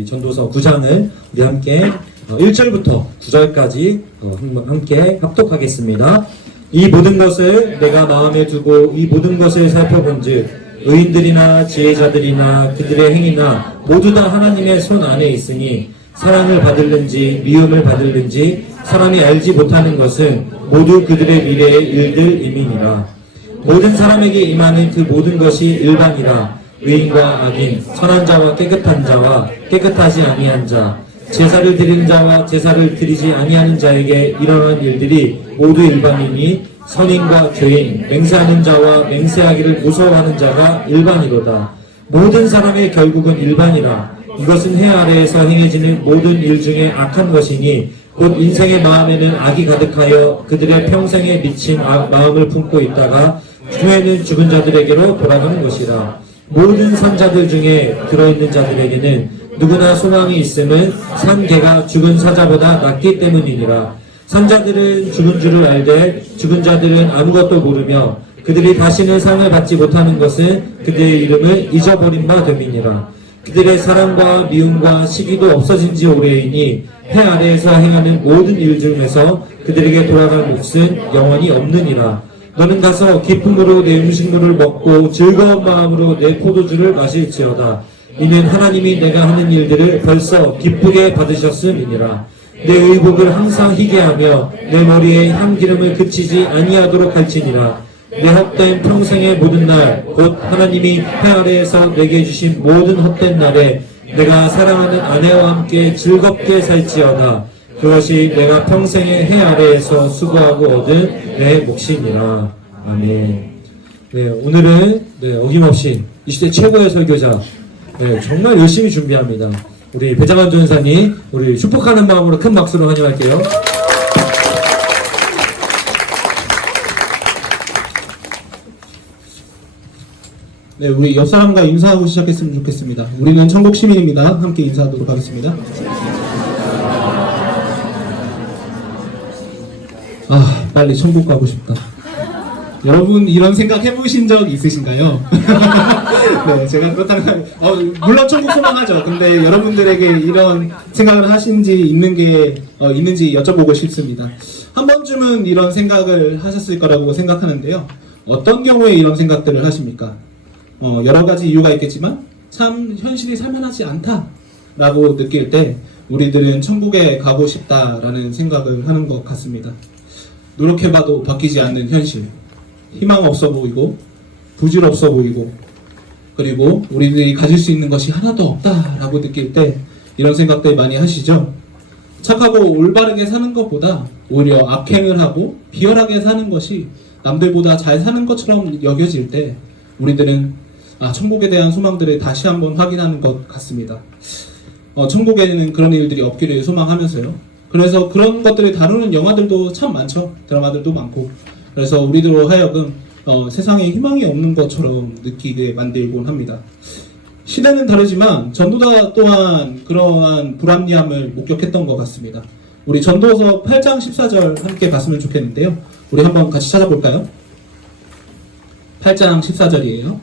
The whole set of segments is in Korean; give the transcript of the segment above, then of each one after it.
이 전도서 9장을 우리 함께 1절부터 9절까지 함께 합독하겠습니다. 이 모든 것을 내가 마음에 두고 이 모든 것을 살펴본즉 의인들이나 지혜자들이나 그들의 행위나 모두 다 하나님의 손 안에 있으니 사랑을 받을는지 미움을 받을는지 사람이 알지 못하는 것은 모두 그들의 미래의 일들임이니라. 모든 사람에게 임하는 그 모든 것이 일반이라. 의인과 악인, 선한 자와 깨끗한 자와 깨끗하지 아니한 자, 제사를 드리는 자와 제사를 드리지 아니하는 자에게 일어나는 일들이 모두 일반이니 선인과 죄인, 맹세하는 자와 맹세하기를 무서워하는 자가 일반이로다. 모든 사람의 결국은 일반이라. 이것은 해 아래에서 행해지는 모든 일 중에 악한 것이니 곧 인생의 마음에는 악이 가득하여 그들의 평생에 미친 마음을 품고 있다가 후에는 죽은 자들에게로 돌아가는 것이라. 모든 선자들 중에 들어있는 자들에게는 누구나 소망이 있음은 산 개가 죽은 사자보다 낫기 때문이니라. 선자들은 죽은 줄을 알되 죽은 자들은 아무것도 모르며 그들이 다시는 상을 받지 못하는 것은 그들의 이름을 잊어버린 바 됨이니라. 그들의 사랑과 미움과 시기도 없어진 지 오래이니 해 아래에서 행하는 모든 일 중에서 그들에게 돌아갈 몫은 영원히 없느니라. 너는 가서 기쁨으로 내 음식물을 먹고 즐거운 마음으로 내 포도주를 마실지어다. 이는 하나님이 내가 하는 일들을 벌써 기쁘게 받으셨음이니라. 내 의복을 항상 희게 하며 내 머리에 향기름을 그치지 아니하도록 할지니라. 내 헛된 평생의 모든 날 곧 하나님이 해 아래에서 내게 주신 모든 헛된 날에 내가 사랑하는 아내와 함께 즐겁게 살지어다. 그것이 내가 평생의 해 아래에서 수고하고 얻은 내 몫이니라. 아멘. 네, 오늘은 어김없이 이 시대 최고의 설교자 정말 열심히 준비합니다. 우리 배장환 전사님, 우리 축복하는 마음으로 큰 박수로 환영할게요. 네, 우리 옆 사람과 인사하고 시작했으면 좋겠습니다. 우리는 천국 시민입니다. 함께 인사하도록 하겠습니다. 빨리 천국 가고 싶다. 여러분 이런 생각 해보신 적 있으신가요? 네, 제가 그렇다면 물론 천국 소망하죠. 근데 여러분들에게 이런 생각을 하신지 있는지 여쭤보고 싶습니다. 한 번쯤은 이런 생각을 하셨을 거라고 생각하는데요. 어떤 경우에 이런 생각들을 하십니까? 여러 가지 이유가 있겠지만 참 현실이 살만하지 않다라고 느낄 때 우리들은 천국에 가고 싶다라는 생각을 하는 것 같습니다. 노력해봐도 바뀌지 않는 현실, 희망 없어 보이고 부질없어 보이고 그리고 우리들이 가질 수 있는 것이 하나도 없다라고 느낄 때 이런 생각들 많이 하시죠? 착하고 올바르게 사는 것보다 오히려 악행을 하고 비열하게 사는 것이 남들보다 잘 사는 것처럼 여겨질 때 우리들은 천국에 대한 소망들을 다시 한번 확인하는 것 같습니다. 천국에는 그런 일들이 없기를 소망하면서요. 그래서 그런 것들을 다루는 영화들도 참 많죠. 드라마들도 많고. 그래서 우리들로 하여금 세상에 희망이 없는 것처럼 느끼게 만들곤 합니다. 시대는 다르지만 전도자 또한 그러한 불합리함을 목격했던 것 같습니다. 우리 전도서 8장 14절 함께 봤으면 좋겠는데요. 우리 한번 같이 찾아볼까요? 8장 14절이에요.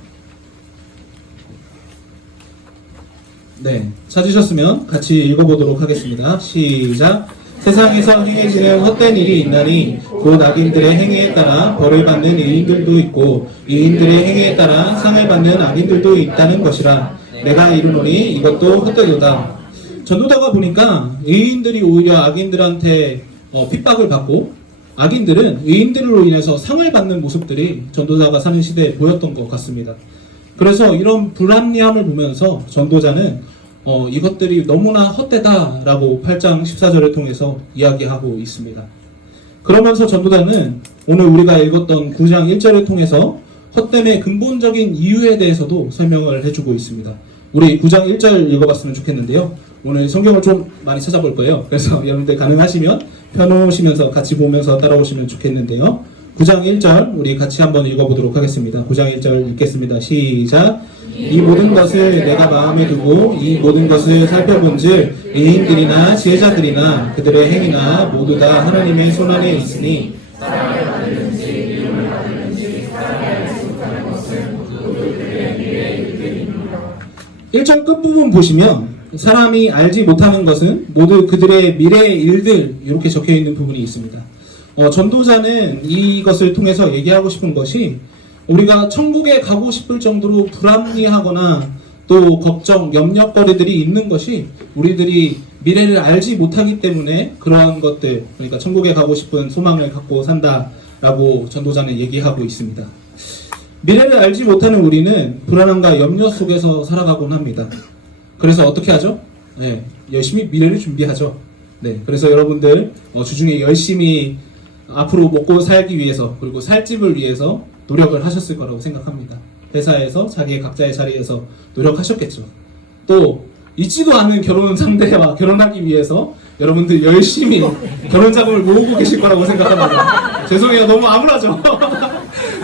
네, 찾으셨으면 같이 읽어보도록 하겠습니다. 시작. 세상에서 행해지는 헛된 일이 있나니 곧 악인들의 행위에 따라 벌을 받는 의인들도 있고 의인들의 행위에 따라 상을 받는 악인들도 있다는 것이라. 내가 이르노니 이것도 헛되도다. 전도자가 보니까 의인들이 오히려 악인들한테 핍박을 받고 악인들은 의인들로 인해서 상을 받는 모습들이 전도자가 사는 시대에 보였던 것 같습니다. 그래서 이런 불합리함을 보면서 전도자는 이것들이 너무나 헛되다라고 8장 14절을 통해서 이야기하고 있습니다. 그러면서 전도자는 오늘 우리가 읽었던 9장 1절을 통해서 헛됨의 근본적인 이유에 대해서도 설명을 해주고 있습니다. 우리 9장 1절 읽어봤으면 좋겠는데요. 오늘 성경을 좀 많이 찾아볼 거예요. 그래서 여러분들 가능하시면 펴놓으시면서 같이 보면서 따라오시면 좋겠는데요. 9장 1절 우리 같이 한번 읽어보도록 하겠습니다. 9장 1절 읽겠습니다. 시작. 이 모든 것을 내가 마음에 두고 이 모든 것을 살펴본즉 의인들이나 지혜자들이나 그들의 행위나 모두 다 하나님의 손 안에 있으니 사랑을 받는지 미움을 받는지 사랑하지 못하는 것은 모두 그들의 미래의 일들이니라. 1절 끝부분 보시면 사람이 알지 못하는 것은 모두 그들의 미래의 일들 이렇게 적혀 있는 부분이 있습니다. 전도자는 이것을 통해서 얘기하고 싶은 것이 우리가 천국에 가고 싶을 정도로 불합리하거나 또 걱정, 염려거리들이 있는 것이 우리들이 미래를 알지 못하기 때문에 그러한 것들, 그러니까 천국에 가고 싶은 소망을 갖고 산다라고 전도자는 얘기하고 있습니다. 미래를 알지 못하는 우리는 불안함과 염려 속에서 살아가곤 합니다. 그래서 어떻게 하죠? 네, 열심히 미래를 준비하죠. 네, 그래서 여러분들 주중에 열심히 앞으로 먹고 살기 위해서 그리고 살 집을 위해서 노력을 하셨을 거라고 생각합니다. 회사에서 자기의 각자의 자리에서 노력하셨겠죠. 또 있지도 않은 결혼 상대와 결혼하기 위해서 여러분들 열심히 결혼 자금을 모으고 계실 거라고 생각합니다. 죄송해요, 너무 암울하죠.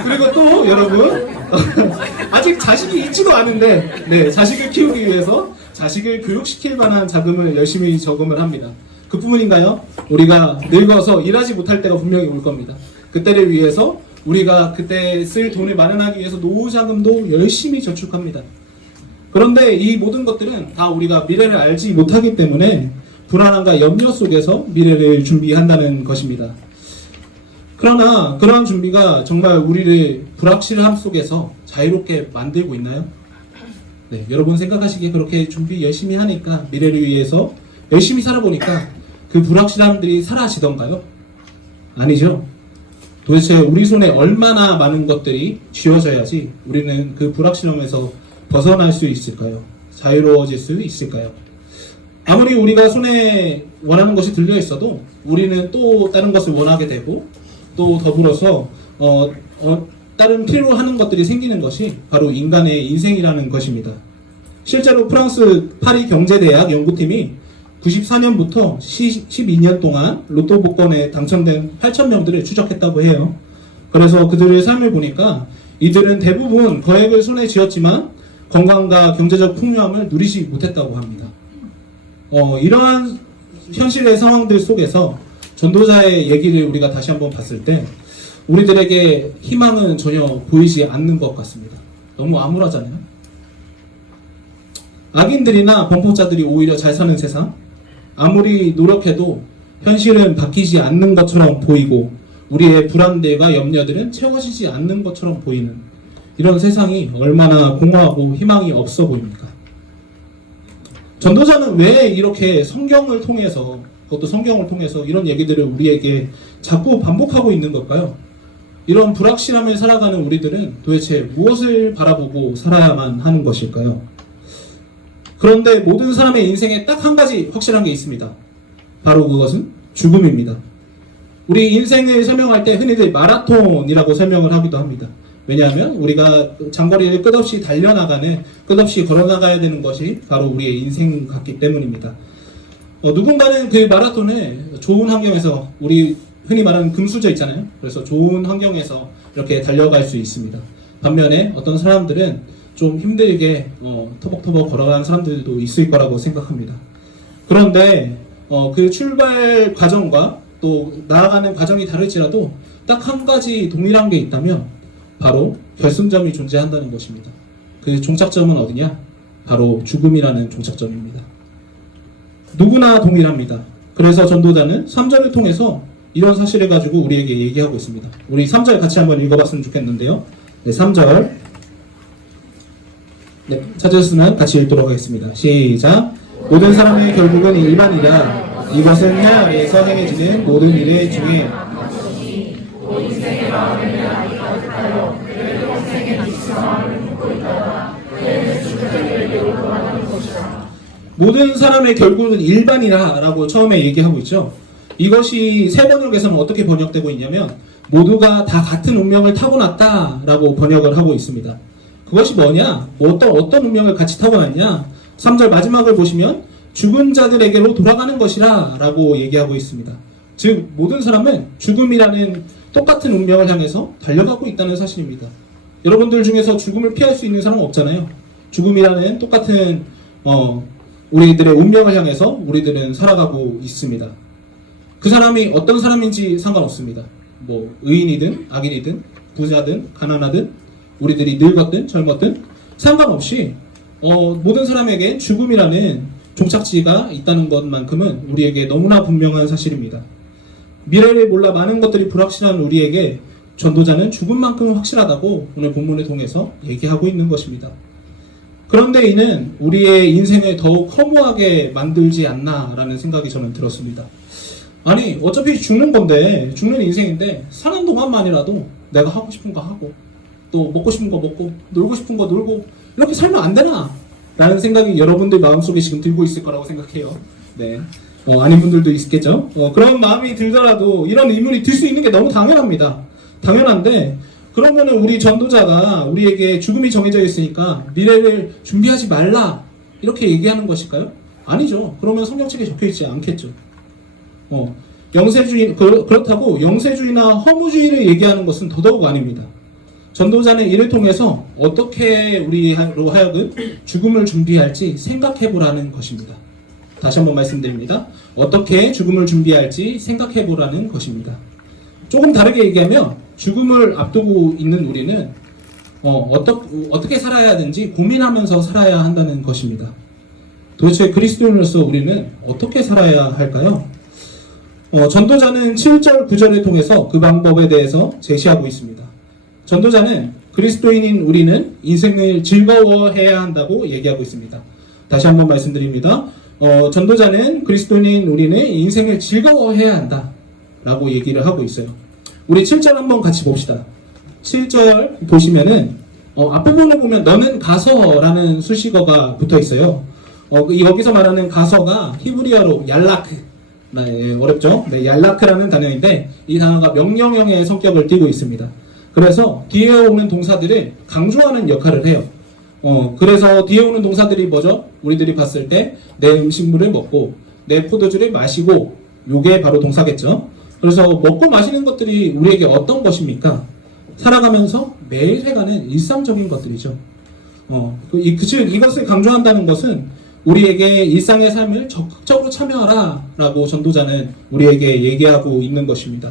그리고 또 여러분 아직 자식이 있지도 않은데 네, 자식을 키우기 위해서 자식을 교육시킬 만한 자금을 열심히 저금을 합니다. 그뿐인가요? 우리가 늙어서 일하지 못할 때가 분명히 올 겁니다. 그때를 위해서 우리가 그때 쓸 돈을 마련하기 위해서 노후자금도 열심히 저축합니다. 그런데 이 모든 것들은 다 우리가 미래를 알지 못하기 때문에 불안함과 염려 속에서 미래를 준비한다는 것입니다. 그러나 그러한 준비가 정말 우리를 불확실함 속에서 자유롭게 만들고 있나요? 네, 여러분 생각하시기에 그렇게 준비 열심히 하니까 미래를 위해서 열심히 살아보니까 그 불확실함들이 사라지던가요? 아니죠. 도대체 우리 손에 얼마나 많은 것들이 쥐어져야지 우리는 그 불확실함에서 벗어날 수 있을까요? 자유로워질 수 있을까요? 아무리 우리가 손에 원하는 것이 들려 있어도 우리는 또 다른 것을 원하게 되고 또 더불어서 다른 필요로 하는 것들이 생기는 것이 바로 인간의 인생이라는 것입니다. 실제로 프랑스 파리 경제대학 연구팀이 94년부터 12년 동안 로또 복권에 당첨된 8,000명들을 추적했다고 해요. 그래서 그들의 삶을 보니까 이들은 대부분 거액을 손에 쥐었지만 건강과 경제적 풍요함을 누리지 못했다고 합니다. 이러한 현실의 상황들 속에서 전도자의 얘기를 우리가 다시 한번 봤을 때 우리들에게 희망은 전혀 보이지 않는 것 같습니다. 너무 암울하잖아요. 악인들이나 범법자들이 오히려 잘 사는 세상, 아무리 노력해도 현실은 바뀌지 않는 것처럼 보이고 우리의 불안들과 염려들은 채워지지 않는 것처럼 보이는 이런 세상이 얼마나 공허하고 희망이 없어 보입니까? 전도자는 왜 이렇게 성경을 통해서, 그것도 성경을 통해서 이런 얘기들을 우리에게 자꾸 반복하고 있는 걸까요? 이런 불확실함을 살아가는 우리들은 도대체 무엇을 바라보고 살아야만 하는 것일까요? 그런데 모든 사람의 인생에 딱 한 가지 확실한 게 있습니다. 바로 그것은 죽음입니다. 우리 인생을 설명할 때 흔히들 마라톤이라고 설명을 하기도 합니다. 왜냐하면 우리가 장거리를 끝없이 달려나가는, 끝없이 걸어나가야 되는 것이 바로 우리의 인생 같기 때문입니다. 누군가는 그 마라톤을 좋은 환경에서, 우리 흔히 말하는 금수저 있잖아요. 그래서 좋은 환경에서 이렇게 달려갈 수 있습니다. 반면에 어떤 사람들은 좀 힘들게 터벅터벅 걸어가는 사람들도 있을 거라고 생각합니다. 그런데 그 출발 과정과 또 나아가는 과정이 다를지라도 딱 한 가지 동일한 게 있다면 바로 결승점이 존재한다는 것입니다. 그 종착점은 어디냐? 바로 죽음이라는 종착점입니다. 누구나 동일합니다. 그래서 전도자는 3절을 통해서 이런 사실을 가지고 우리에게 얘기하고 있습니다. 우리 3절 같이 한번 읽어봤으면 좋겠는데요. 네, 3절. 네, 찾으셨으면 같이 읽도록 하겠습니다. 시작. 모든 사람의 결국은 일반이라. 이것은 혀에서 행해지는 모든 일의 중에 모든 사람의 결국은 일반이라 라고 처음에 얘기하고 있죠. 이것이 새 번역에서는 어떻게 번역되고 있냐면 모두가 다 같은 운명을 타고났다 라고 번역을 하고 있습니다. 그것이 뭐냐? 어떤 운명을 같이 타고났냐? 3절 마지막을 보시면 죽은 자들에게로 돌아가는 것이라 라고 얘기하고 있습니다. 즉 모든 사람은 죽음이라는 똑같은 운명을 향해서 달려가고 있다는 사실입니다. 여러분들 중에서 죽음을 피할 수 있는 사람은 없잖아요. 죽음이라는 똑같은 우리들의 운명을 향해서 우리들은 살아가고 있습니다. 그 사람이 어떤 사람인지 상관없습니다. 뭐 의인이든 악인이든 부자든 가난하든 우리들이 늙었든 젊었든 상관없이 모든 사람에게 죽음이라는 종착지가 있다는 것만큼은 우리에게 너무나 분명한 사실입니다. 미래를 몰라 많은 것들이 불확실한 우리에게 전도자는 죽음만큼 확실하다고 오늘 본문을 통해서 얘기하고 있는 것입니다. 그런데 이는 우리의 인생을 더욱 허무하게 만들지 않나라는 생각이 저는 들었습니다. 아니 어차피 죽는 건데, 죽는 인생인데 사는 동안만이라도 내가 하고 싶은 거 하고 또 먹고 싶은 거 먹고 놀고 싶은 거 놀고 이렇게 살면 안 되나? 라는 생각이 여러분들 마음속에 지금 들고 있을 거라고 생각해요. 네. 아닌 분들도 있겠죠. 그런 마음이 들더라도 이런 의문이 들 수 있는 게 너무 당연합니다. 당연한데 그러면은 우리 전도자가 우리에게 죽음이 정해져 있으니까 미래를 준비하지 말라 이렇게 얘기하는 것일까요? 아니죠. 그러면 성경책에 적혀 있지 않겠죠. 영세주의 그렇다고 영세주의나 허무주의를 얘기하는 것은 더더욱 아닙니다. 전도자는 이를 통해서 어떻게 우리로 하여금 죽음을 준비할지 생각해보라는 것입니다. 다시 한번 말씀드립니다. 어떻게 죽음을 준비할지 생각해보라는 것입니다. 조금 다르게 얘기하면 죽음을 앞두고 있는 우리는 어떻게 살아야 하는지 고민하면서 살아야 한다는 것입니다. 도대체 그리스도인으로서 우리는 어떻게 살아야 할까요? 전도자는 7절, 9절을 통해서 그 방법에 대해서 제시하고 있습니다. 전도자는 그리스도인인 우리는 인생을 즐거워해야 한다고 얘기하고 있습니다. 다시 한번 말씀드립니다. 전도자는 그리스도인인 우리는 인생을 즐거워해야 한다 라고 얘기를 하고 있어요. 우리 7절 한번 같이 봅시다. 7절 보시면은 앞부분을 보면 너는 가서 라는 수식어가 붙어 있어요. 여기서 말하는 가서가 히브리어로 얄라크, 네, 어렵죠? 네, 얄라크라는 단어인데 이 단어가 명령형의 성격을 띠고 있습니다. 그래서 뒤에 오는 동사들을 강조하는 역할을 해요. 그래서 뒤에 오는 동사들이 뭐죠? 우리들이 봤을 때 내 음식물을 먹고 내 포도주를 마시고, 요게 바로 동사겠죠. 그래서 먹고 마시는 것들이 우리에게 어떤 것입니까? 살아가면서 매일 해가는 일상적인 것들이죠. 즉 이것을 강조한다는 것은 우리에게 일상의 삶을 적극적으로 참여하라 라고 전도자는 우리에게 얘기하고 있는 것입니다.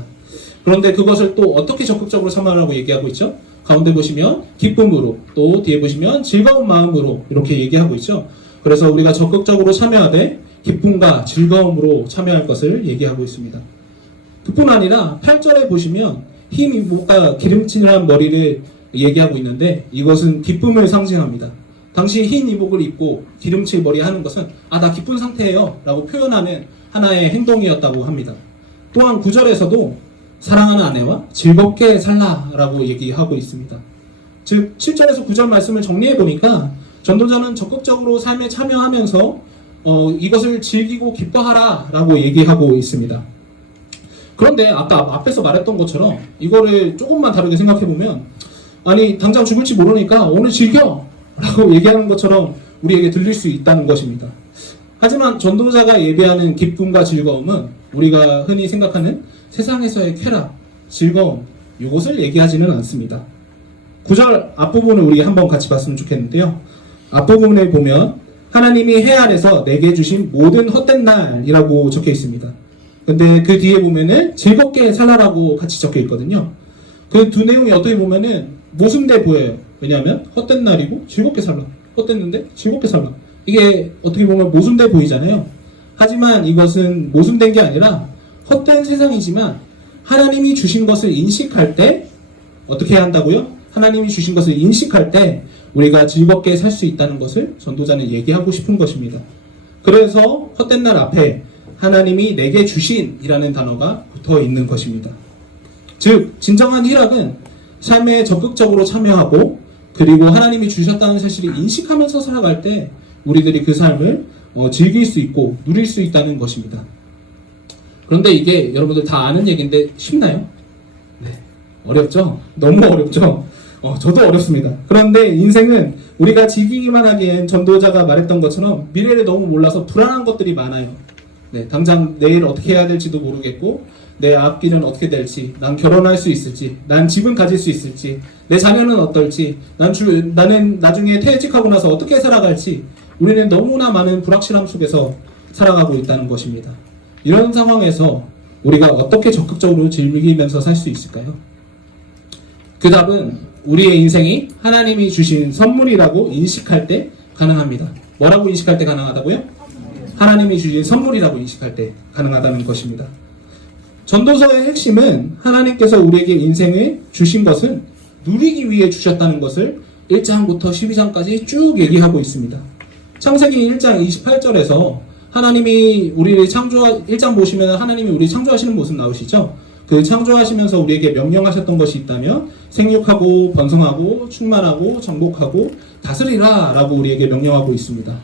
그런데 그것을 또 어떻게 적극적으로 참여하라고 얘기하고 있죠? 가운데 보시면 기쁨으로, 또 뒤에 보시면 즐거운 마음으로 이렇게 얘기하고 있죠. 그래서 우리가 적극적으로 참여하되 기쁨과 즐거움으로 참여할 것을 얘기하고 있습니다. 그뿐 아니라 8절에 보시면 흰 이복과 기름칠한 머리를 얘기하고 있는데 이것은 기쁨을 상징합니다. 당시 흰 이복을 입고 기름칠 머리 하는 것은 나 기쁜 상태예요 라고 표현하는 하나의 행동이었다고 합니다. 또한 9절에서도 사랑하는 아내와 즐겁게 살라라고 얘기하고 있습니다. 즉 7절에서 9절 말씀을 정리해 보니까 전도자는 적극적으로 삶에 참여하면서 이것을 즐기고 기뻐하라라고 얘기하고 있습니다. 그런데 아까 앞에서 말했던 것처럼 이거를 조금만 다르게 생각해 보면 아니 당장 죽을지 모르니까 오늘 즐겨 라고 얘기하는 것처럼 우리에게 들릴 수 있다는 것입니다. 하지만 전도자가 예배하는 기쁨과 즐거움은 우리가 흔히 생각하는 세상에서의 쾌락, 즐거움, 이것을 얘기하지는 않습니다. 9절 앞부분을 우리 한번 같이 봤으면 좋겠는데요. 앞부분에 보면 하나님이 해 아래서 내게 주신 모든 헛된 날이라고 적혀 있습니다. 근데 그 뒤에 보면은 즐겁게 살라라고 같이 적혀 있거든요. 그 두 내용이 어떻게 보면은 모순돼 보여요. 왜냐하면 헛된 날이고 즐겁게 살라. 헛됐는데 즐겁게 살라. 이게 어떻게 보면 모순돼 보이잖아요. 하지만 이것은 모순된 게 아니라 헛된 세상이지만 하나님이 주신 것을 인식할 때 어떻게 해야 한다고요? 하나님이 주신 것을 인식할 때 우리가 즐겁게 살 수 있다는 것을 전도자는 얘기하고 싶은 것입니다. 그래서 헛된 날 앞에 하나님이 내게 주신 이라는 단어가 붙어 있는 것입니다. 즉 진정한 희락은 삶에 적극적으로 참여하고 그리고 하나님이 주셨다는 사실을 인식하면서 살아갈 때 우리들이 그 삶을 즐길 수 있고 누릴 수 있다는 것입니다. 그런데 이게 여러분들 다 아는 얘기인데 쉽나요? 네, 어렵죠? 너무 어렵죠? 저도 어렵습니다. 그런데 인생은 우리가 즐기기만 하기엔 전도자가 말했던 것처럼 미래를 너무 몰라서 불안한 것들이 많아요. 네, 당장 내일 어떻게 해야 될지도 모르겠고 내 앞길은 어떻게 될지, 난 결혼할 수 있을지, 난 집은 가질 수 있을지, 내 자녀는 어떨지, 나는 나중에 퇴직하고 나서 어떻게 살아갈지 우리는 너무나 많은 불확실함 속에서 살아가고 있다는 것입니다. 이런 상황에서 우리가 어떻게 적극적으로 즐기면서 살 수 있을까요? 그 답은 우리의 인생이 하나님이 주신 선물이라고 인식할 때 가능합니다. 뭐라고 인식할 때 가능하다고요? 하나님이 주신 선물이라고 인식할 때 가능하다는 것입니다. 전도서의 핵심은 하나님께서 우리에게 인생을 주신 것은 누리기 위해 주셨다는 것을 1장부터 12장까지 쭉 얘기하고 있습니다. 창세기 1장 28절에서 하나님이 우리를 1장 보시면 하나님이 우리 창조하시는 모습 나오시죠? 그 창조하시면서 우리에게 명령하셨던 것이 있다면 생육하고 번성하고 충만하고 정복하고 다스리라 라고 우리에게 명령하고 있습니다.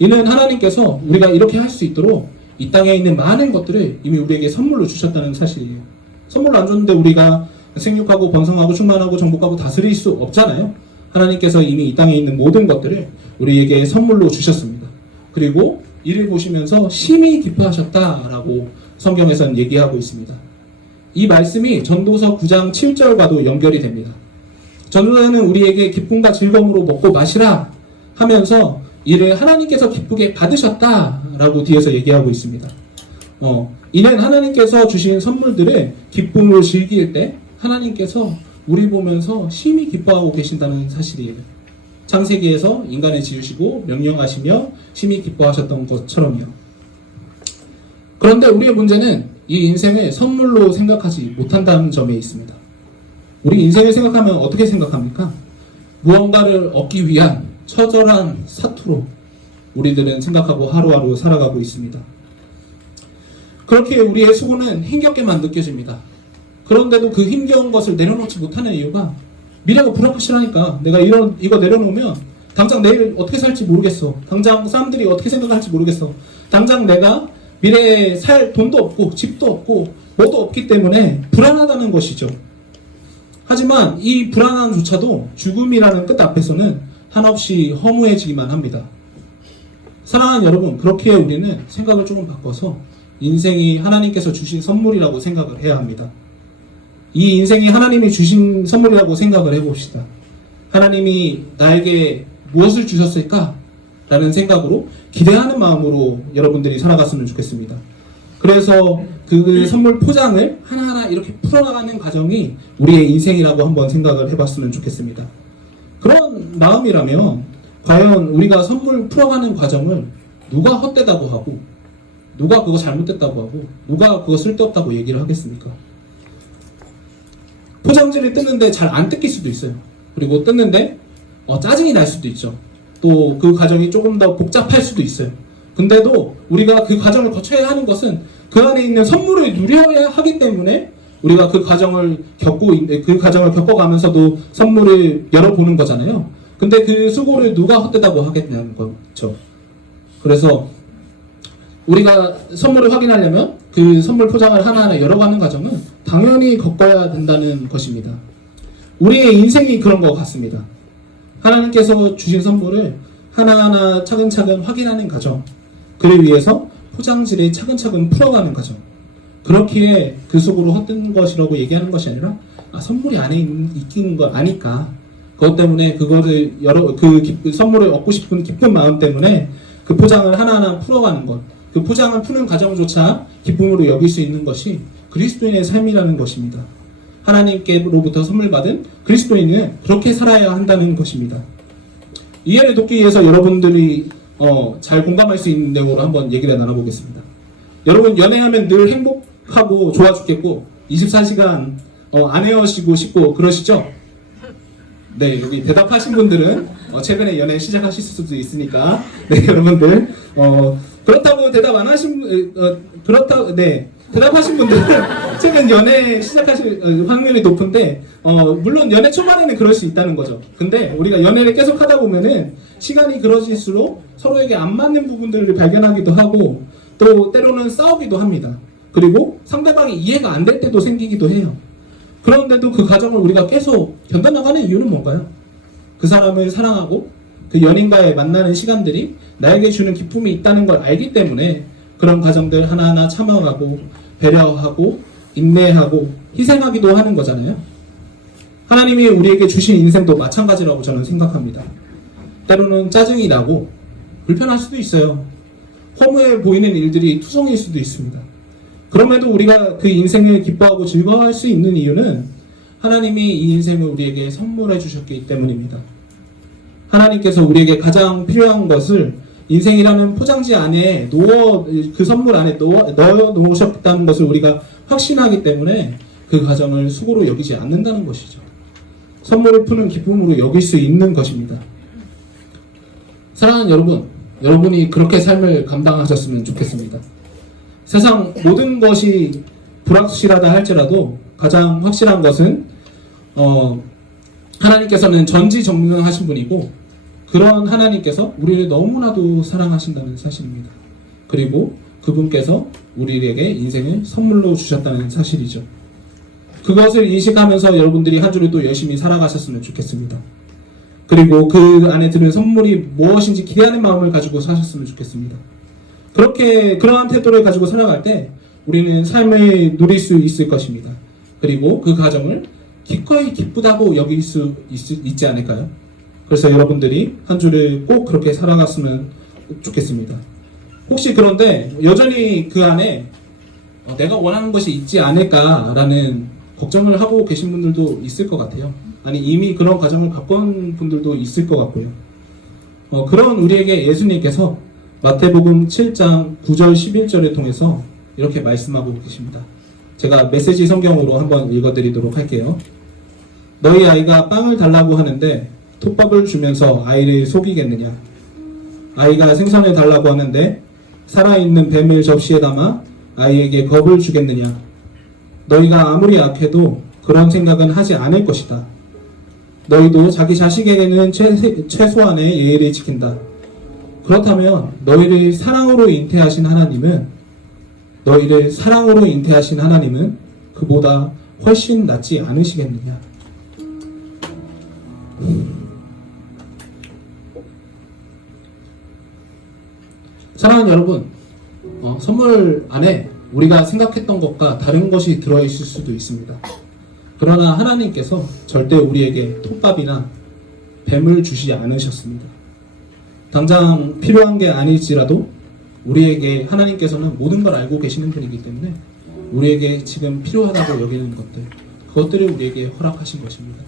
이는 하나님께서 우리가 이렇게 할 수 있도록 이 땅에 있는 많은 것들을 이미 우리에게 선물로 주셨다는 사실이에요. 선물로 안 줬는데 우리가 생육하고 번성하고 충만하고 정복하고 다스릴 수 없잖아요. 하나님께서 이미 이 땅에 있는 모든 것들을 우리에게 선물로 주셨습니다. 그리고 이를 보시면서 심히 기뻐하셨다라고 성경에서는 얘기하고 있습니다. 이 말씀이 전도서 9장 7절과도 연결이 됩니다. 전도서는 우리에게 기쁨과 즐거움으로 먹고 마시라 하면서 이를 하나님께서 기쁘게 받으셨다라고 뒤에서 얘기하고 있습니다. 이는 하나님께서 주신 선물들을 기쁨을 즐길 때 하나님께서 우리 보면서 심히 기뻐하고 계신다는 사실이에요. 창세기에서 인간을 지으시고 명령하시며 심히 기뻐하셨던 것처럼요. 그런데 우리의 문제는 이 인생을 선물로 생각하지 못한다는 점에 있습니다. 우리 인생을 생각하면 어떻게 생각합니까? 무언가를 얻기 위한 처절한 사투로 우리들은 생각하고 하루하루 살아가고 있습니다. 그렇게 우리의 수고는 힘겹게만 느껴집니다. 그런데도 그 힘겨운 것을 내려놓지 못하는 이유가 미래가 불확실하니까 내가 이거 내려놓으면 당장 내일 어떻게 살지 모르겠어. 당장 사람들이 어떻게 생각할지 모르겠어. 당장 내가 미래에 살 돈도 없고 집도 없고 뭐도 없기 때문에 불안하다는 것이죠. 하지만 이 불안함조차도 죽음이라는 끝 앞에서는 한없이 허무해지기만 합니다. 사랑하는 여러분, 그렇게 우리는 생각을 조금 바꿔서 인생이 하나님께서 주신 선물이라고 생각을 해야 합니다. 이 인생이 하나님이 주신 선물이라고 생각을 해봅시다. 하나님이 나에게 무엇을 주셨을까? 라는 생각으로 기대하는 마음으로 여러분들이 살아갔으면 좋겠습니다. 그래서 그 선물 포장을 하나하나 이렇게 풀어나가는 과정이 우리의 인생이라고 한번 생각을 해봤으면 좋겠습니다. 그런 마음이라면 과연 우리가 선물 풀어가는 과정을 누가 헛되다고 하고 누가 그거 잘못됐다고 하고 누가 그거 쓸데없다고 얘기를 하겠습니까? 포장지를 뜯는데 잘 안 뜯길 수도 있어요. 그리고 뜯는데 짜증이 날 수도 있죠. 또 그 과정이 조금 더 복잡할 수도 있어요. 근데도 우리가 그 과정을 거쳐야 하는 것은 그 안에 있는 선물을 누려야 하기 때문에 우리가 그 과정을 겪어가면서도 선물을 열어보는 거잖아요. 근데 그 수고를 누가 헛되다고 하겠냐는 거죠. 그래서 우리가 선물을 확인하려면 그 선물 포장을 하나하나 열어가는 과정은 당연히 겪어야 된다는 것입니다. 우리의 인생이 그런 것 같습니다. 하나님께서 주신 선물을 하나하나 차근차근 확인하는 과정, 그를 위해서 포장지를 차근차근 풀어가는 과정. 그렇기에 그 속으로 헛된 것이라고 얘기하는 것이 아니라 선물이 안에 있는 걸 아니까 그것 때문에 그거를 선물을 얻고 싶은 기쁜 마음 때문에 그 포장을 하나하나 풀어가는 것, 그 포장을 푸는 과정조차 기쁨으로 여길 수 있는 것이 그리스도인의 삶이라는 것입니다. 하나님께로부터 선물 받은 그리스도인은 그렇게 살아야 한다는 것입니다. 이해를 돕기 위해서 여러분들이 잘 공감할 수 있는 내용으로 한번 얘기를 나눠보겠습니다. 여러분, 연애하면 늘 행복하고 좋아 죽겠고 24시간 안 헤어지고 싶고 그러시죠? 네, 여기 대답하신 분들은 최근에 연애 시작하실 수도 있으니까 네, 여러분들 그렇다고 대답 안 하신 대답하신 분들은 최근 연애 시작하실 확률이 높은데 물론 연애 초반에는 그럴 수 있다는 거죠. 근데 우리가 연애를 계속 하다 보면은 시간이 길어질수록 서로에게 안 맞는 부분들을 발견하기도 하고 또 때로는 싸우기도 합니다. 그리고 상대방이 이해가 안 될 때도 생기기도 해요. 그런데도 그 과정을 우리가 계속 견뎌나가는 이유는 뭔가요? 그 사람을 사랑하고 그 연인과의 만나는 시간들이 나에게 주는 기쁨이 있다는 걸 알기 때문에 그런 과정들 하나하나 참아가고 배려하고 인내하고 희생하기도 하는 거잖아요. 하나님이 우리에게 주신 인생도 마찬가지라고 저는 생각합니다. 때로는 짜증이 나고 불편할 수도 있어요. 허무해 보이는 일들이 투성일 수도 있습니다. 그럼에도 우리가 그 인생을 기뻐하고 즐거워할 수 있는 이유는 하나님이 이 인생을 우리에게 선물해 주셨기 때문입니다. 하나님께서 우리에게 가장 필요한 것을 인생이라는 포장지 안에 그 선물 안에 넣어 놓으셨다는 것을 우리가 확신하기 때문에 그 과정을 수고로 여기지 않는다는 것이죠. 선물을 푸는 기쁨으로 여길 수 있는 것입니다. 사랑하는 여러분, 여러분이 그렇게 삶을 감당하셨으면 좋겠습니다. 세상 모든 것이 불확실하다 할지라도 가장 확실한 것은 하나님께서는 전지전능하신 분이고 그런 하나님께서 우리를 너무나도 사랑하신다는 사실입니다. 그리고 그분께서 우리에게 인생을 선물로 주셨다는 사실이죠. 그것을 인식하면서 여러분들이 한 주를 또 열심히 살아가셨으면 좋겠습니다. 그리고 그 안에 들은 선물이 무엇인지 기대하는 마음을 가지고 사셨으면 좋겠습니다. 그러한 태도를 가지고 살아갈 때 우리는 삶을 누릴 수 있을 것입니다. 그리고 그 과정을 기꺼이 기쁘다고 여길 수 있지 않을까요? 그래서 여러분들이 한 주를 꼭 그렇게 살아갔으면 좋겠습니다. 혹시 그런데 여전히 그 안에 내가 원하는 것이 있지 않을까라는 걱정을 하고 계신 분들도 있을 것 같아요. 아니 이미 그런 과정을 겪은 분들도 있을 것 같고요. 그런 우리에게 예수님께서 마태복음 7장 9절 11절을 통해서 이렇게 말씀하고 계십니다. 제가 메시지 성경으로 한번 읽어드리도록 할게요. 너희 아이가 빵을 달라고 하는데 톱밥을 주면서 아이를 속이겠느냐? 아이가 생선을 달라고 하는데 살아있는 뱀을 접시에 담아 아이에게 겁을 주겠느냐? 너희가 아무리 악해도 그런 생각은 하지 않을 것이다. 너희도 자기 자식에게는 최소한의 예의를 지킨다. 그렇다면 너희를 사랑으로 잉태하신 하나님은 그보다 훨씬 낫지 않으시겠느냐? 사랑하는 여러분, 선물 안에 우리가 생각했던 것과 다른 것이 들어있을 수도 있습니다. 그러나 하나님께서 절대 우리에게 톱밥이나 뱀을 주시지 않으셨습니다. 당장 필요한 게 아닐지라도 우리에게 하나님께서는 모든 걸 알고 계시는 분이기 때문에 우리에게 지금 필요하다고 여기는 그것들을 우리에게 허락하신 것입니다.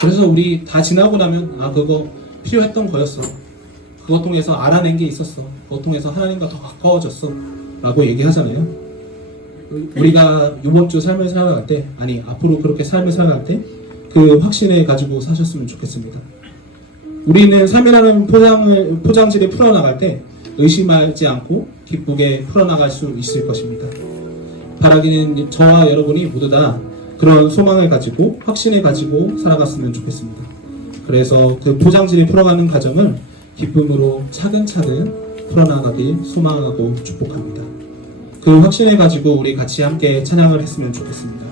그래서 우리 다 지나고 나면 그거 필요했던 거였어. 그것 통해서 알아낸 게 있었어. 그것 통해서 하나님과 더 가까워졌어. 라고 얘기하잖아요. 우리가 이번 주 삶을 살아갈 때, 앞으로 그렇게 삶을 살아갈 때 그 확신을 가지고 사셨으면 좋겠습니다. 우리는 삶이라는 포장지를 풀어나갈 때 의심하지 않고 기쁘게 풀어나갈 수 있을 것입니다. 바라기는 저와 여러분이 모두 다 그런 소망을 가지고 확신을 가지고 살아갔으면 좋겠습니다. 그래서 그 포장지를 풀어가는 과정을 기쁨으로 차근차근 풀어나가길 소망하고 축복합니다. 그 확신을 가지고 우리 같이 함께 찬양을 했으면 좋겠습니다.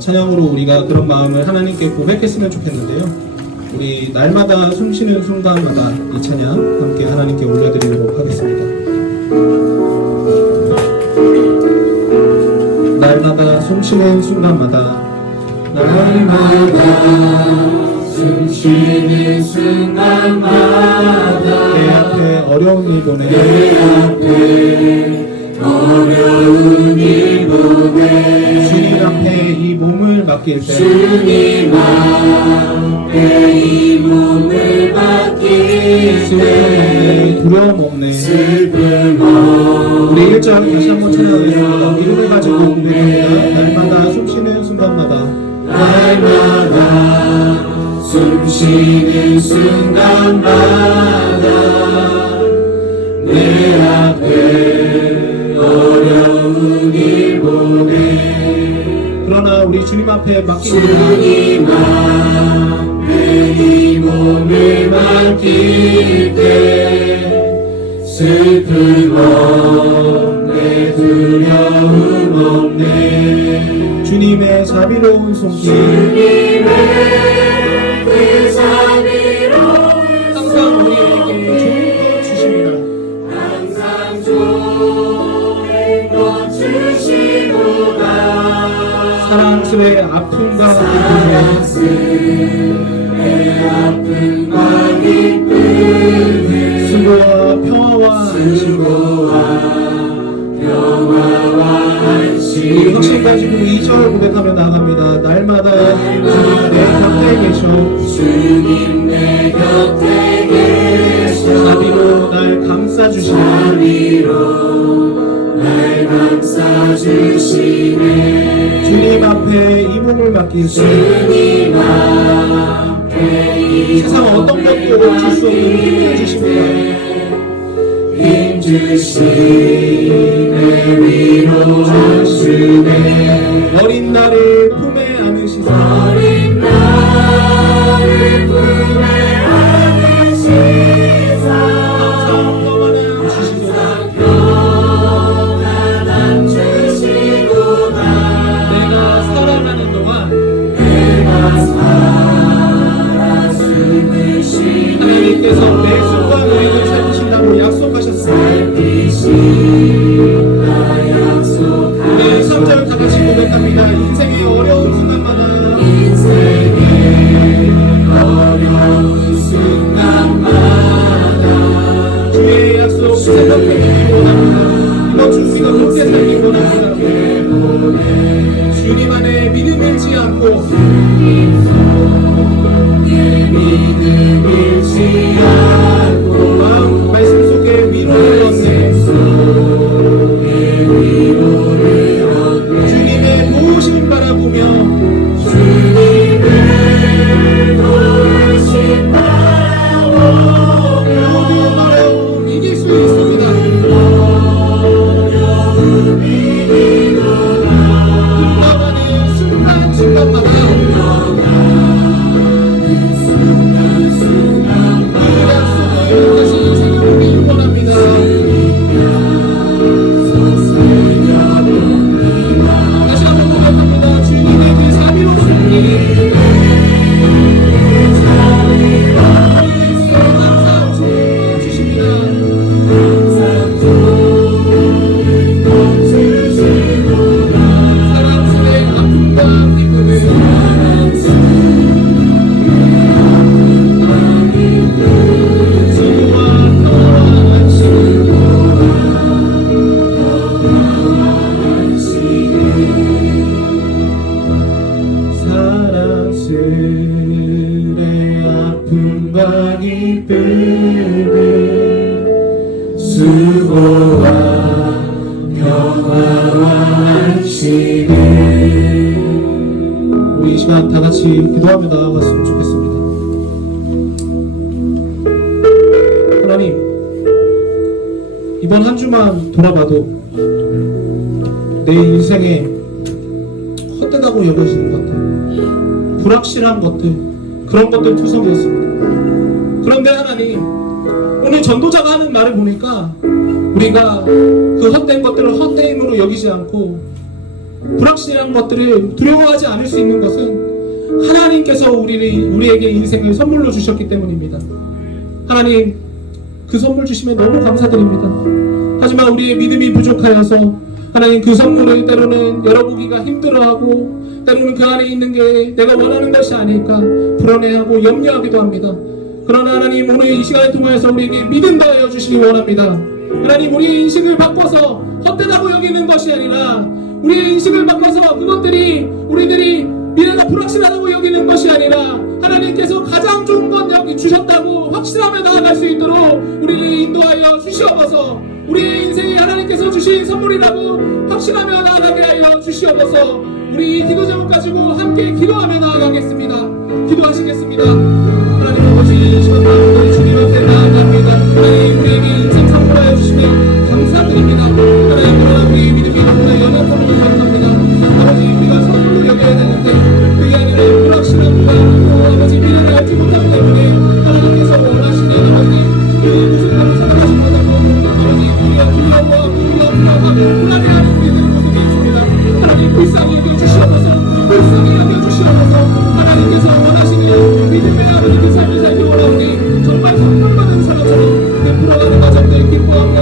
찬양으로 우리가 그런 마음을 하나님께 고백했으면 좋겠는데요. 우리 날마다 숨쉬는 순간마다 이 찬양 함께 하나님께 올려드리도록 하겠습니다. 날마다 숨쉬는 순간마다 숨쉬는 순간마다 내 앞에 어려운 일 보내 어려운 일 보내 주님 앞에 이 몸을 맡길 때 주님 앞에 이 몸을 맡길 때 두려움 없네 슬픔 없네 우리 1절 다시 한번 찬양하겠습니다. 믿음을 가지고 고백합니다. 날마다 숨쉬는 순간마다 날마다 숨쉬는 순간마다 내 앞에 어려운 일 보내 그러나 우리 주님 앞에 맡기는 주님 앞에 이 몸을 맡길 때 슬픔 없네 두려움 없네 주님의 자비로운 손길 주님의 그 자비로운 항상 우리에게 좋은 것 주십니다. 항상 좋은 것 주시도다 사랑스레 아픔과 아픔과 기쁨을 수고와 평화와 평화와 안식 이 확신 가지고 2절 고백하며 나갑니다. 날마다 주님 내 곁에 계셔 주님 내 곁에 계셔 자비로 날 감싸 자비로 날 감싸주시네. 주님 앞에 이 몸을 맡기고 주님 앞에 이 세상 어떤 것도 줄 수 없는 힘을 주십니다. 힘 주시네. 위로 주시네. 어린 나를 품에 안으시사 어린 나를 품에 안으시사 평안함 주시도다. 평안함 주시도다. 내가 살아가는 동안 내가 살아 숨을 쉬는 하나님께서 매 순간 우리를 살피신다고 약속하셨습니다. 살피신다 약속하셨네. 네, 3절 다 같이 고백합니다. 인생의 어려운 순간마다 인생의 어려운 순간마다 주의 약속 생각되기 원합니다. 이번 주 우리가 함께 살기 원합니다. 주님 안에 믿음 잃지 않고 믿음 잃지 않고 말씀 속에 위로를 얻네. 주님의 도우심 바라보며 주님의 도우심 바라보며 모든 어려움 이길 수 있습니다. 어려움 이기도다. 흘러가는 순간순간마다 그 약속을 다시 새겨보기 원합니다. 다시 한번 고백합니다. 주님의 그 자비로운 손이 항상 주십니다. 사랑스레 아픔과 기쁨을 수고와 사랑스레 아픔과 기쁨을 수고와 평화와 안식을 우리 이 시간 다 같이 기도하며 나아갔으면 좋겠습니다. 하나님, 이번 한 주만 돌아봐도 내 인생에 헛되다고 여겨지는 것들, 불확실한 것들, 그런 것들 투성이었습니다. 그런데 하나님, 오늘 전도자가 하는 말을 보니까 우리가 그 헛된 것들을 헛되임으로 여기지 않고 불확실한 것들을 두려워하지 않을 수 있는 것은 하나님께서 우리에게 인생을 선물로 주셨기 때문입니다. 하나님, 그 선물 주시면 너무 감사드립니다. 하지만 우리의 믿음이 부족하여서 하나님 그 선물을 때로는 열어보기가 힘들어하고 때로는 그 안에 있는 게 내가 원하는 것이 아닐까 불안해하고 염려하기도 합니다. 그러나 하나님, 오늘 이 시간을 통해서 우리에게 믿음 더하여 주시기 원합니다. 하나님, 우리의 인식을 바꿔서 헛되다고 여기는 것이 아니라 우리의 인식을 바꿔서 그것들이 우리들이 미래가 불확실하다고 여기는 것이 아니라 하나님께서 가장 좋은 것 여기 주셨다고 확실하며 나아갈 수 있도록 우리를 인도하여 주시옵소서. 우리의 인생이 하나님께서 주신 선물이라고 확신하며 나아가게 하여 주시옵소서. 우리 이 기도 제목 가지고 함께 기도하며 나아가겠습니다. 기도하시겠습니다. 하나님 아버지, 이 시간 가운데 주님 앞에 나아갑니다. 하나님, 우리에게 인생 선물하여 주시며 감사드립니다. 하나님, 그러나 우리의 믿음이 너무나 연약함을 생각합니다. 아버지, 우리가 선물로 여겨야 되는데 그게 아니라 불확실함과 아버지 미래를 알지 못하기 때문에 하나님께서 원하시는 아버지 그 모습으로 살아가신 것하고 아버지 우리가 두려워하고 우리가 불안하고 불안해하는 우리들의 모습이 있습니다. 하나님, 불쌍히 여겨주시옵소서. 불쌍히 여겨주시옵소서. 하나님께서 원하시는 믿음의 아버지 그 삶을 살기 원하오니 정말 선물 받은 사람처럼 베풀어가는 가정들 기뻐하며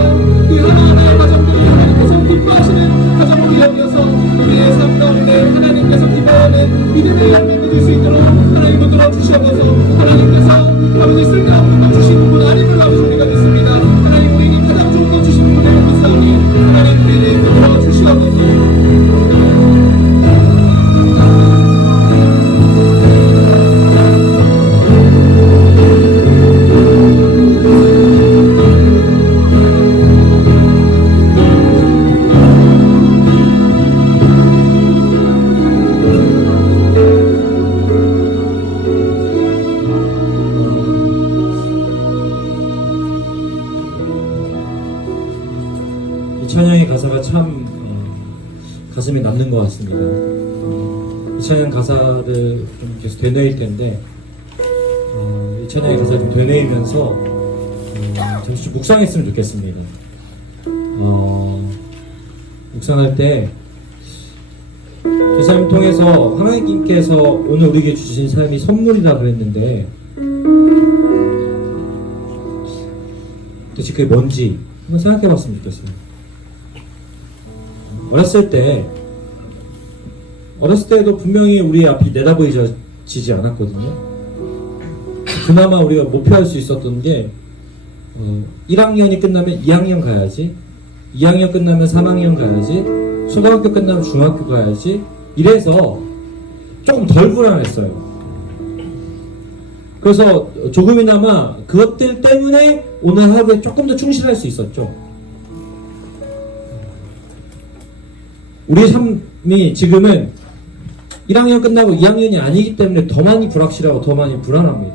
그 하나하나의 가정들 하나님께서 기뻐하시는 가정을 여겨서 우리의 삶 가운데 하나님께서 기뻐하는 믿음의 열매 맺을 수 있도록 하나님 붙들어 주시옵소서. 하나님께서 아버지 쓸데없는 것 주시는 분 아님을 아버지 우리가 믿습니다. 하나님, 우리에게 가장 좋은 것 주시는 분을 감사하니 하나님 우리를 붙들어 주시옵소서. 참 가슴에 남는 것 같습니다. 이 찬양 가사를 좀 계속 되뇌일 텐데 이 찬양의 가사를 좀 되뇌이면서 잠시 좀 묵상했으면 좋겠습니다. 묵상할 때 그 삶을 통해서 하나님께서 오늘 우리에게 주신 삶이 선물이라 그랬는데 도대체 그게 뭔지 한번 생각해 봤으면 좋겠어요. 어렸을 때도 분명히 우리 앞이 내다보이지 않았거든요. 그나마 우리가 목표할 수 있었던 게 1학년이 끝나면 2학년 가야지, 2학년 끝나면 3학년 가야지, 초등학교 끝나면 중학교 가야지, 이래서 조금 덜 불안했어요. 그래서 조금이나마 그것들 때문에 오늘 하루에 조금 더 충실할 수 있었죠. 우리 삶이 지금은 1학년 끝나고 2학년이 아니기 때문에 더 많이 불확실하고 더 많이 불안합니다.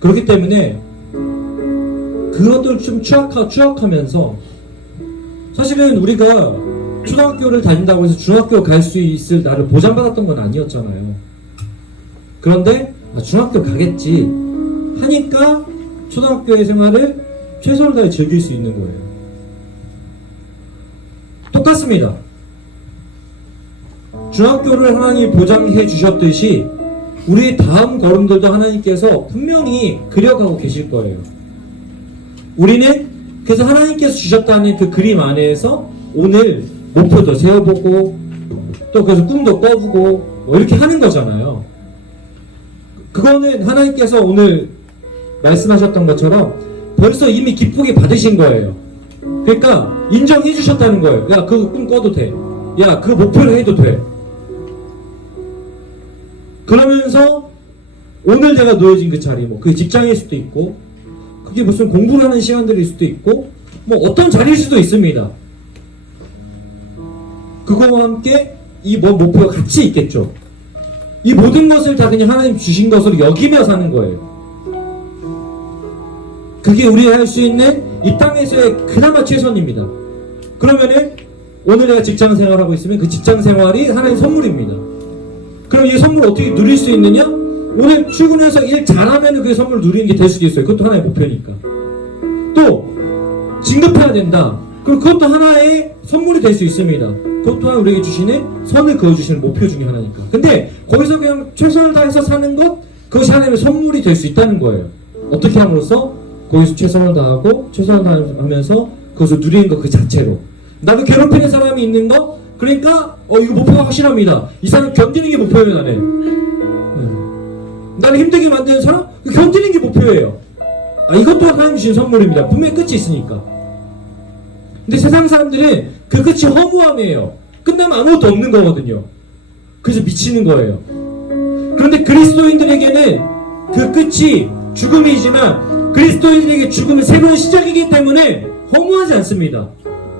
그렇기 때문에 그것들 좀 추억하면서 사실은 우리가 초등학교를 다닌다고 해서 중학교 갈 수 있을 나를 보장받았던 건 아니었잖아요. 그런데 중학교 가겠지 하니까 초등학교의 생활을 최선을 다해 즐길 수 있는 거예요. 똑같습니다. 중학교를 하나님이 보장해 주셨듯이 우리의 다음 걸음들도 하나님께서 분명히 그려가고 계실 거예요. 우리는 그래서 하나님께서 주셨다는 그 그림 안에서 오늘 목표도 세워보고 또 그래서 꿈도 꿔보고 뭐 이렇게 하는 거잖아요. 그거는 하나님께서 오늘 말씀하셨던 것처럼 벌써 이미 기쁘게 받으신 거예요. 그러니까 인정해 주셨다는 거예요. 야, 그 꿈 꿔도 돼. 야, 그 목표를 해도 돼. 그러면서 오늘 내가 놓여진 그 자리, 뭐 그게 직장일 수도 있고 그게 무슨 공부를 하는 시간들일 수도 있고 뭐 어떤 자리일 수도 있습니다. 그거와 함께 이 목표가 같이 있겠죠. 이 모든 것을 다 그냥 하나님 주신 것으로 여기며 사는 거예요. 그게 우리가 할 수 있는 이 땅에서의 그나마 최선입니다. 그러면은 오늘 내가 직장 생활하고 있으면 그 직장 생활이 하나의 선물입니다. 그럼 이 선물을 어떻게 누릴 수 있느냐? 오늘 출근해서 일 잘하면 그 선물을 누리는 게 될 수도 있어요. 그것도 하나의 목표니까. 또 진급해야 된다. 그럼 그것도 하나의 선물이 될 수 있습니다. 그것 또한 우리에게 주시는 선을 그어주시는 목표 중에 하나니까. 근데 거기서 그냥 최선을 다해서 사는 것, 그것이 하나님의 선물이 될 수 있다는 거예요. 어떻게 함으로써? 거기서 최선을 다하고 최선을 다하면서 그것을 누리는 것 그 자체로. 나도 괴롭히는 사람이 있는 거? 그러니까 이거 목표가 확실합니다. 이 사람 견디는 게 목표예요. 나를 힘들게 만드는 사람? 견디는 게 목표예요. 이것 또한 하나님 주신 선물입니다. 분명히 끝이 있으니까. 근데 세상 사람들은 그 끝이 허무함이에요. 끝나면 아무것도 없는 거거든요. 그래서 미치는 거예요. 그런데 그리스도인들에게는 그 끝이 죽음이지만 그리스도인들에게 죽음은 새로운 시작이기 때문에 허무하지 않습니다.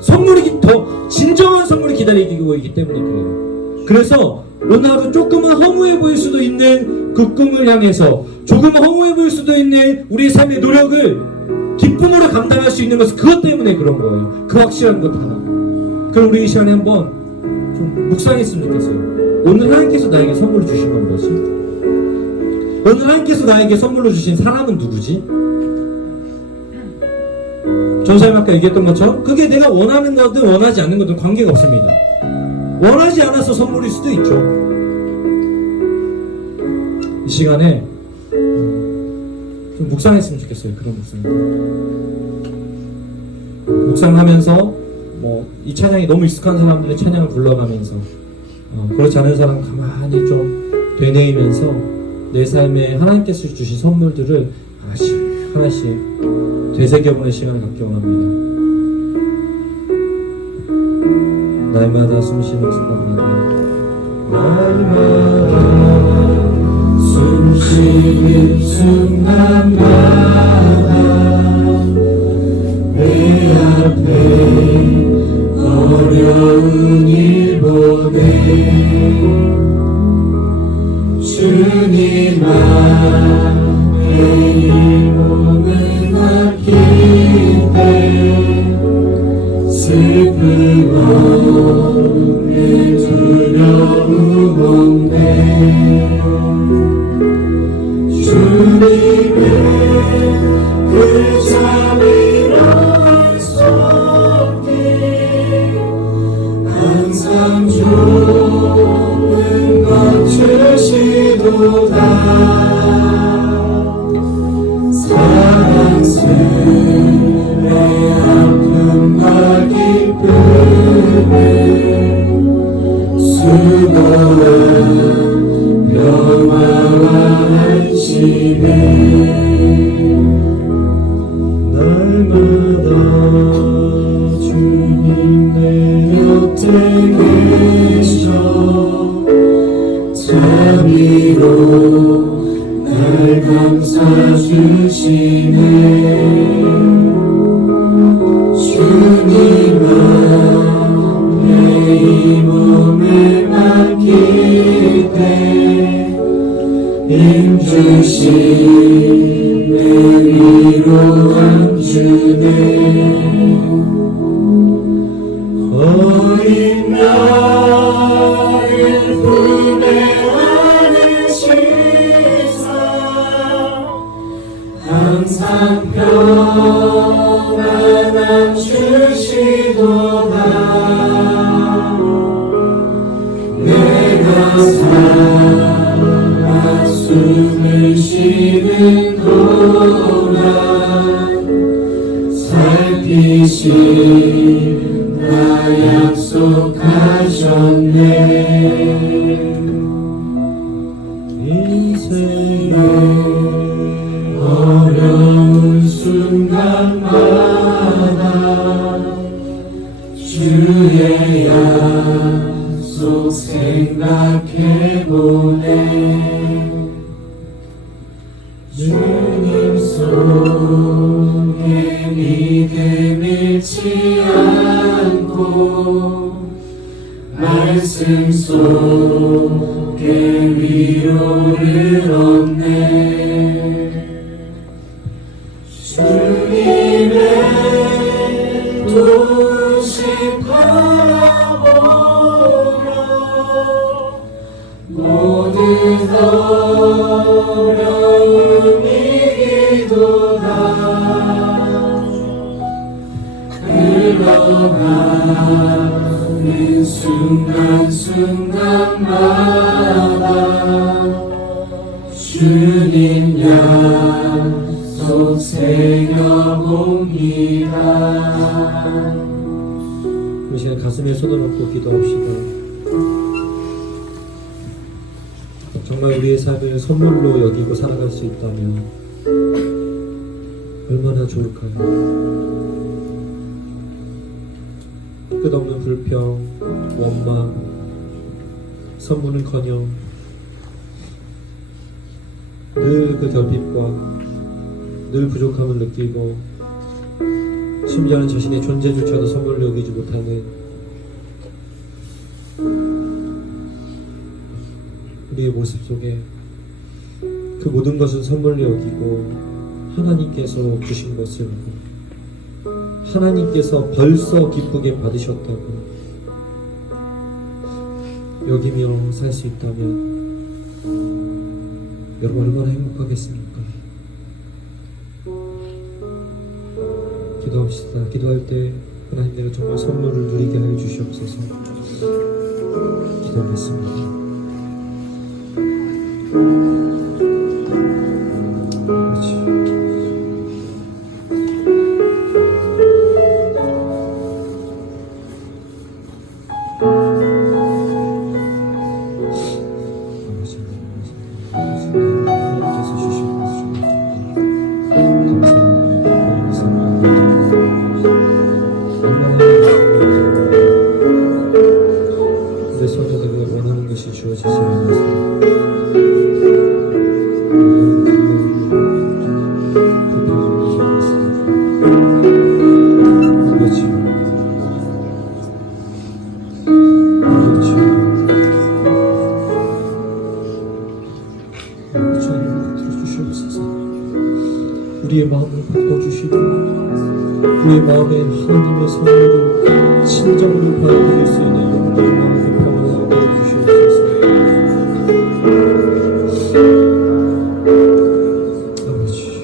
선물이 더 진정한 선물이 기다리고 있기 때문에 그래요. 그래서 오늘 하루 조금은 허무해 보일 수도 있는 그 꿈을 향해서 조금은 허무해 보일 수도 있는 우리의 삶의 노력을 기쁨으로 감당할 수 있는 것은 그것 때문에 그런 거예요. 그 확실한 것 하나. 그럼 우리 이 시간에 한번 좀 묵상했으면 좋겠어요. 오늘 하나님께서 나에게 선물을 주신 건 뭐지? 오늘 하나님께서 나에게 선물로 주신 사람은 누구지? 전사님 아까 얘기했던 것처럼 그게 내가 원하는 거든 원하지 않는 거든 관계가 없습니다. 원하지 않아서 선물일 수도 있죠. 이 시간에 좀 묵상했으면 좋겠어요. 그런 묵상하면서 이 찬양이 너무 익숙한 사람들은 찬양을 불러가면서 그렇지 않은 사람은 가만히 좀 되뇌이면서 내 삶에 하나님께서 주신 선물들을 하나씩 되새겨보는 시간을 갖기 원합니다. 날마다 숨쉬는 순간마다 숨쉬는 순간마다 내 앞에 어려운 일 보내 주님 앞에 이 몸을 맡기네 내 두려움 없네 주님의 그 자비로운 손길 항상 좋은 것 주시도다 사랑스레 아픔과 기쁨을 수고와 평화와 안식을 날마다 주님 내 곁에 계셔 자비로 날 감싸주시네 주님 앞에 이 몸을 맡길 때 힘주신 내 위로함 주네 어린 나를 품에 안으시사 항상 평안함 주시도다 내가 살아 숨을 쉬는 동안 살피신다 약속하셨네 인생의 어려운 순간마다 주의 약속 생각해보네 주님 속에 믿음 잃지 않고 말씀 속에 위로를 얻네 주님의 도우심 바라보며 모든 어려움 이기도다 흘러가는 순간순간마다 주님 약속 새겨봅니다 이 시간 가슴에 손을 얹고 기도합시다. 정말 우리의 삶을 선물로 여기고 살아갈 수 있다면 얼마나 좋을까요? 끝없는 불평, 원망, 선물은커녕 늘 그 결핍과 늘 부족함을 느끼고 심지어는 자신의 존재조차도 선물로 여기지 못하는 우리의 모습 속에 그 모든 것은 선물로 여기고 하나님께서 주신 것을 하나님께서 벌써 기쁘게 받으셨다고 여기며 살 수 있다면 여러분 얼마나 행복하겠습니까? 기도합시다. 기도할 때 하나님 내가 정말 선물을 누리게 하여 주시옵소서. 기도하겠습니다. 그렇지. 하나님께서 주신 것을 내 손에 내가 원하는 것이 주어지지 않아서 우리의 마음을 바꿔주시고 우리의 마음에 하나님의 선물을 친정으로 보여드릴 수 있는 용기 마음의 평안을 얻어주시옵소서. 아버지,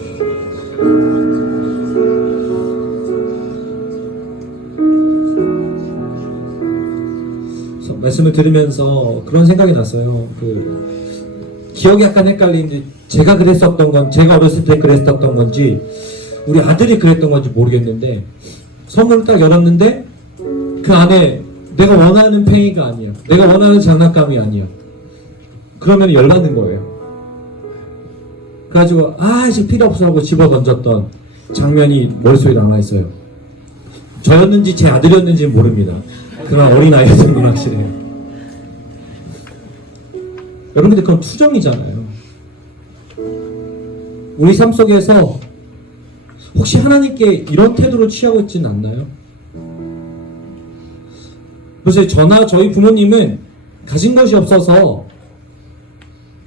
그래서 말씀을 들으면서 그런 생각이 났어요. 기억이 약간 헷갈리는데 제가 그랬었던 건, 제가 어렸을 때 그랬었던 건지 우리 아들이 그랬던 건지 모르겠는데, 선물을 딱 열었는데 그 안에 내가 원하는 팽이가 아니야, 내가 원하는 장난감이 아니야. 그러면 열받는 거예요. 그래가지고 이제 필요 없어 하고 집어 던졌던 장면이 머릿속에 남아있어요. 저였는지 제 아들이었는지는 모릅니다. 그런 어린아이였던 건 확실해요. 여러분들, 그건 투정이잖아요. 우리 삶 속에서 혹시 하나님께 이런 태도로 취하고 있지는 않나요? 그래서 저나 저희 부모님은 가진 것이 없어서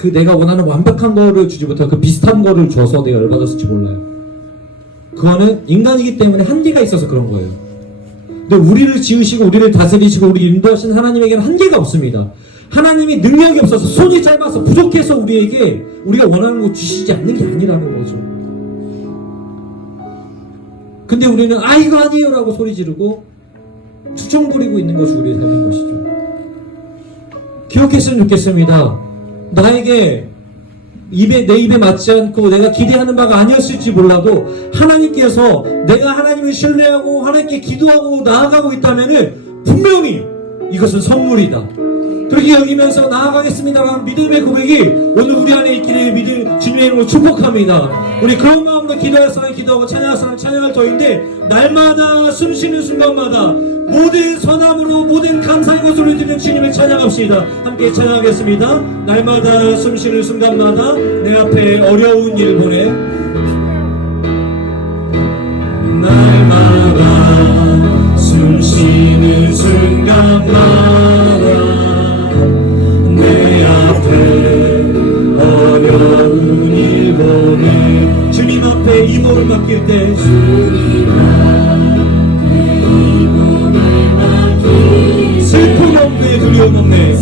내가 원하는 완벽한 거를 주지 못하고 비슷한 거를 줘서 내가 열받았을지 몰라요. 그거는 인간이기 때문에 한계가 있어서 그런 거예요. 근데 우리를 지으시고 우리를 다스리시고 우리를 인도하신 하나님에게는 한계가 없습니다. 하나님이 능력이 없어서, 손이 짧아서, 부족해서 우리에게 우리가 원하는 거 주시지 않는 게 아니라는 거죠. 근데 우리는 이거 아니에요 라고 소리 지르고 투정 부리고 있는 것이 우리의 삶인 것이죠. 기억했으면 좋겠습니다. 나에게 내 입에 맞지 않고 내가 기대하는 바가 아니었을지 몰라도 하나님께서, 내가 하나님을 신뢰하고 하나님께 기도하고 나아가고 있다면은 분명히 이것은 선물이다, 그렇게 여기면서 나아가겠습니다라는 믿음의 고백이 오늘 우리 안에 있기를 주님의 이름으로 축복합니다. 우리 그런 마음으로 기도할 사람 기도하고 찬양할 사람 찬양할 터인데, 날마다 숨쉬는 순간마다 모든 선함으로 모든 감사의 것으로 드리는 주님을 찬양합시다. 함께 찬양하겠습니다. 날마다 숨쉬는 순간마다 내 앞에 어려운 일 보내, 날마다 숨쉬는 순간마다 내 앞에 어려운 일 보내. 주님 앞에 이 몸을 맡길 때, 슬픔 없네, 두려움 없네.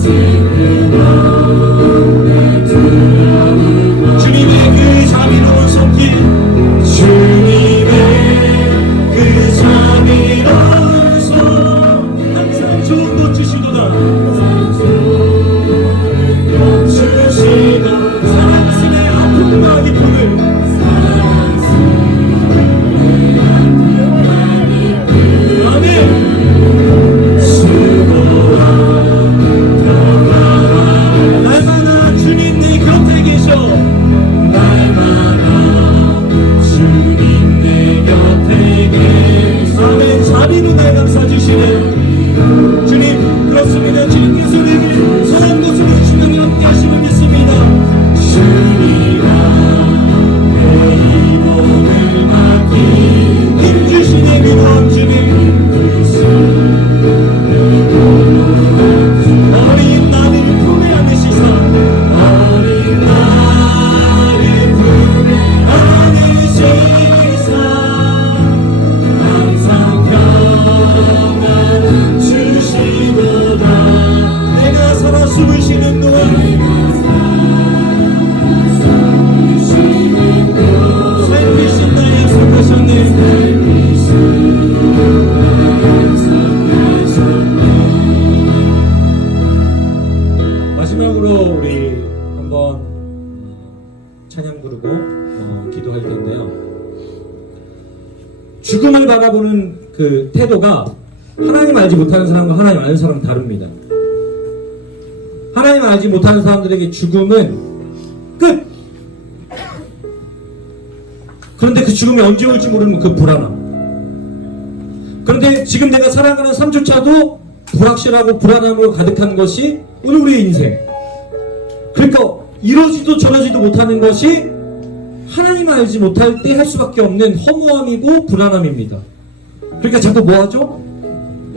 주님의 그 자비로운 손길, 주님의 그 자비로운 손, 항상 좋은 것 주시도다. 사랑스의 아픔과 기쁨을, 아멘. 날마다 주님 내 곁에 계셔, 날마다 주님 내 곁에 계셔. 아멘. 자비로 내 감사 주시네 주님. 그렇습니다. 주님께서 우리에게 선한 것으로 주님이 함께 하심을 믿습니다. 주님아 내 이 몸을 맡기, 힘주시네 위로한 주님. 어린 나를 품에 안으시사, 어린 나를 품에 안으시사, 항상 평안 주시도다. 내가 살아 숨을 쉬는 동안 살피신 나 약속하셨네. 마지막으로 우리 한번 찬양 부르고 기도할 텐데요. 죽음을 바라보는 그 태도가 하나님 알지 못하는 사람과 하나님 아는 사람은 다릅니다. 하나님 알지 못하는 사람들에게 죽음은 끝! 그런데 그 죽음이 언제 올지 모르는 그 불안함. 그런데 지금 내가 살아가는 삶조차도 불확실하고 불안함으로 가득한 것이 오늘 우리의 인생. 그러니까 이러지도 저러지도 못하는 것이 하나님을 알지 못할 때 할 수밖에 없는 허무함이고 불안함입니다. 그러니까 자꾸 뭐하죠?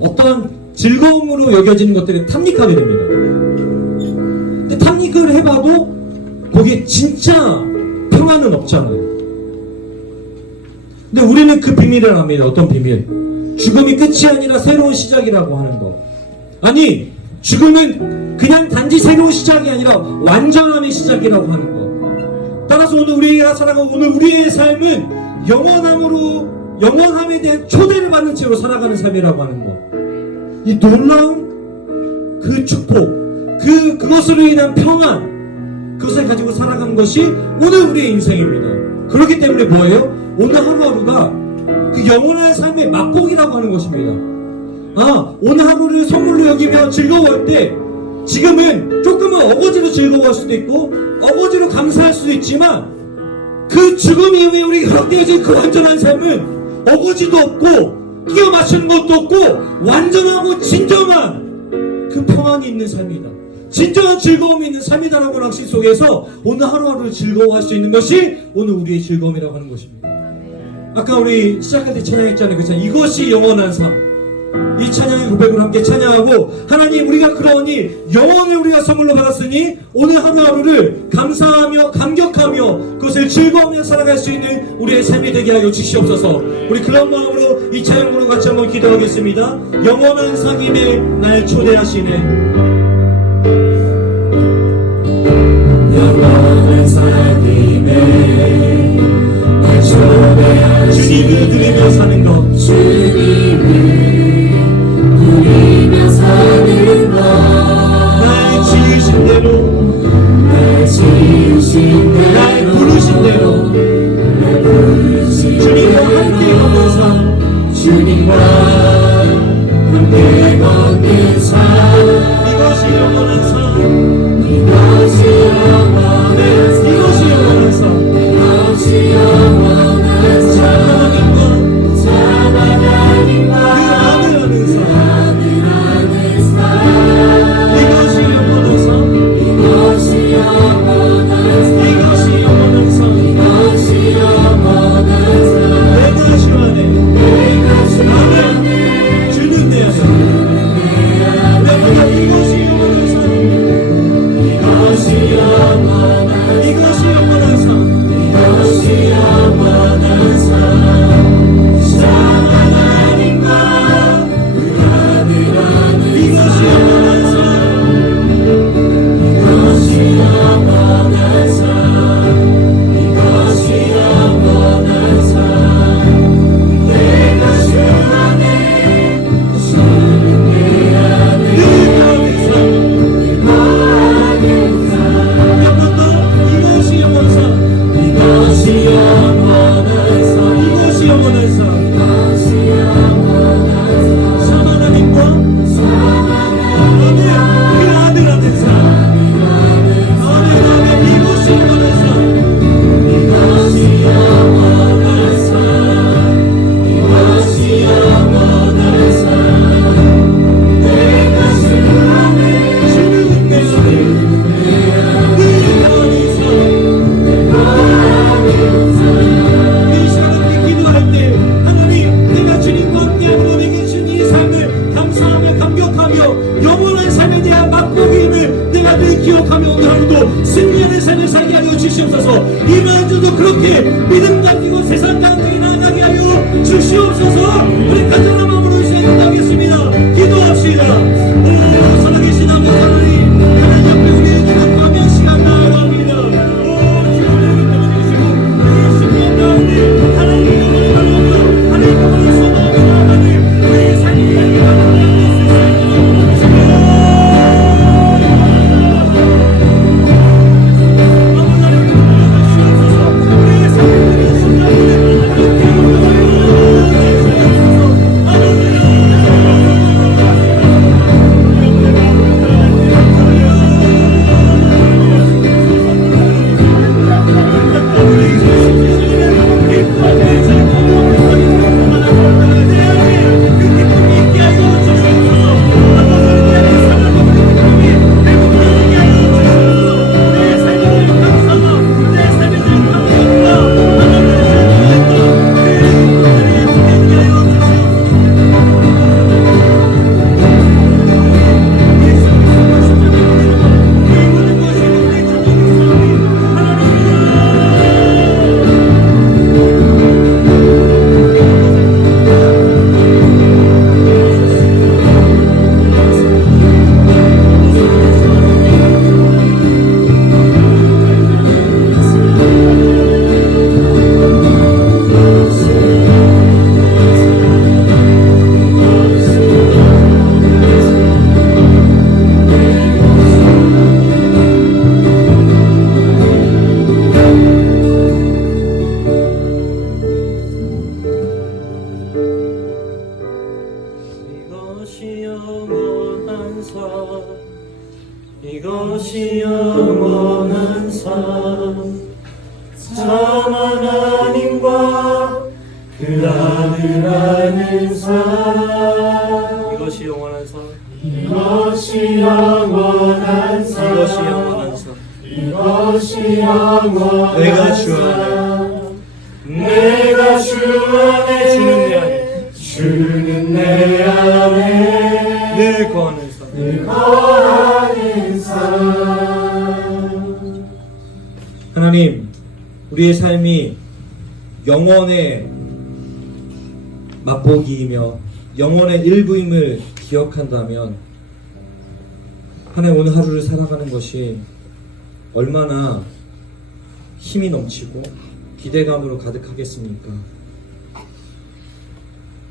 어떤 즐거움으로 여겨지는 것들에 탐닉하게 됩니다. 근데 탐닉을 해봐도 거기에 진짜 평안은 없잖아요. 근데 우리는 그 비밀을 압니다. 어떤 비밀? 죽음이 끝이 아니라 새로운 시작이라고 하는 것. 아니, 죽음은 그냥 단지 새로운 시작이 아니라 완전함의 시작이라고 하는 것. 따라서 오늘 우리가 살아가고 오늘 우리의 삶은 영원함에 대한 초대를 받는 채로 살아가는 삶이라고 하는 것. 이 놀라운 그 축복, 그것으로 인한 평안, 그것을 가지고 살아가는 것이 오늘 우리의 인생입니다. 그렇기 때문에 뭐예요? 오늘 하루하루가 그 영원한 삶의 맛보기라고 하는 것입니다. 오늘 하루를 선물로 여기며 즐거워할 때 지금은 조금은 어거지로 즐거워할 수도 있고 어거지로 감사할 수도 있지만 그 죽음 이후에 우리가 허락되어진 그 완전한 삶은 어거지도 없고 끼워 맞추는 것도 없고 완전하고 진정한 그 평안이 있는 삶이다. 진정한 즐거움이 있는 삶이다라고 하는 확신 속에서 오늘 하루하루를 즐거워할 수 있는 것이 오늘 우리의 즐거움이라고 하는 것입니다. 아까 우리 시작할 때 찬양했잖아요. 그렇죠? 이것이 영원한 삶. 이 찬양의 고백을 함께 찬양하고 하나님 우리가 그러니 영원을 우리가 선물로 받았으니 오늘 하루하루를 감사하며 감격하며 그것을 즐거워하며 살아갈 수 있는 우리의 삶이 되게 하여 주시옵소서. 우리 그런 마음으로 이 찬양으로 같이 한번 기도하겠습니다. 영원한 상임에 날 초대하시네. 영원한 삶임에 날 초대하시네. 주님을 누리며 사는 것. 주님을 누리며 사는 것. 날 지으신 대로 날 지으신 대로 날 부르신 대로 날 부르신 주님과 대로 함께 걷는 삶. 주님과 함께 걷는 삶. 이것이 영원한 삶. 이것이 영원한 삶. 이것이 영원한 삶. 이것이 영원한 삶. 하나님과 참 하나님과 아들하는 삶. 아들하는 삶. 이것이 영원한 삶. 이것이 영원한 삶. 이것이 영원한 삶. 이것이 영원한 삶. 내가 시원해. 내가 나를 주는 내 안에. 내가 이것이 영원한 삶. 이것이 영원한 삶. 이것이 영원한 삶. 이것이 영원한 삶. 참 하나님과 아들하는 이것이 영원한 삶. 이것이 영원한 삶. 이것이 영원한 삶. 내가 주 안에 주는 내 안에 늘 거하는 삶. 거하는 삶. 한번더 이것이 영원한 삶. 이것이 영원한 삶. 이것이 영원한 삶. 이것이 영원한 삶. 참 하나님과 그 아들하는 삶. 아멘. 이것이 영원한 삶. 이것이 영원한 삶. 이것이 영원한 삶. 내가 주 안에 주는 내 안에 늘 거하는 삶. 거하는 삶. 이 시간 우리 기도할 때 하나님 내가 주님과 함께하고 내게 준 이 삶을 감사하며 감격하며 영원한 삶에 대한 맛보기임을 내가 늘 기억하며 오늘 하루도 승리하는 삶을 살게 하여 주시옵소서. 이만 주도 그렇게 믿음 가지고 세상 가운데 나아가게 하여 주시옵소서. 우리 간절한 마음으로 시작하겠습니다. 기도합시다. 오 살아계신 아버지 하나님, 하나님 앞에 우리의 기도하며 시간 나아갑니다. 오 주님을 믿어주시고 우리의 신명 가운데 하나님 영광을 바라며 하나님 영광을 소망하며 나아가는 우리의 삶이 되게 하여 주시옵소서. 우리의 삶을 살아가는 삶 이것이 영원한 삶. 이것이 영원한 삶 이것이 영원한 삶. 이것이 영원한 내가 주 안에. 삶 내가 주 안에 주는 내 안에. 주는 내 안에 늘 거하는 삶. 늘 거하는 삶 하나님, 우리의 삶이 영원의 맛보기이며 영원의 일부임을 기억한다면 하나님 오늘 하루를 살아가는 것이 얼마나 힘이 넘치고 기대감으로 가득하겠습니까?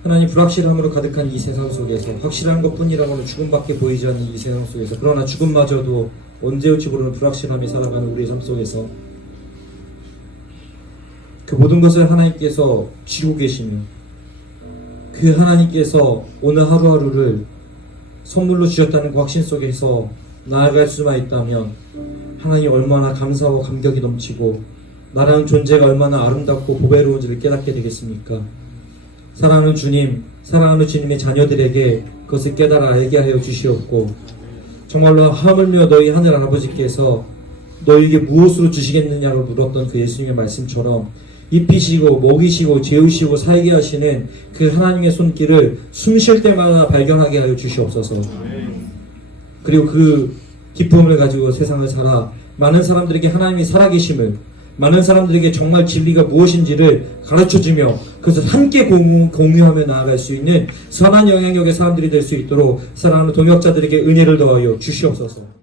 하나님, 불확실함으로 가득한 이 세상 속에서 확실한 것뿐이라고는 죽음밖에 보이지 않는 이 세상 속에서, 그러나 죽음마저도 언제 올지 모르는 불확실함이 살아가는 우리의 삶 속에서 그 모든 것을 하나님께서 쥐고 계시며 그 하나님께서 오늘 하루하루를 선물로 주셨다는 그 확신 속에서 나아갈 수만 있다면 하나님 얼마나 감사하고 감격이 넘치고 나라는 존재가 얼마나 아름답고 보배로운지를 깨닫게 되겠습니까? 사랑하는 주님, 사랑하는 주님의 자녀들에게 그것을 깨달아 알게 하여 주시옵고 정말로 하물며 너희 하늘 아버지께서 너희에게 무엇으로 주시겠느냐고 물었던 그 예수님의 말씀처럼 입히시고 먹이시고 재우시고 살게 하시는 그 하나님의 손길을 숨 쉴 때마다 발견하게 하여 주시옵소서. 그리고 그 기쁨을 가지고 세상을 살아 많은 사람들에게 하나님이 살아계심을, 많은 사람들에게 정말 진리가 무엇인지를 가르쳐주며 그것을 함께 공유하며 나아갈 수 있는 선한 영향력의 사람들이 될 수 있도록 사랑하는 동역자들에게 은혜를 더하여 주시옵소서.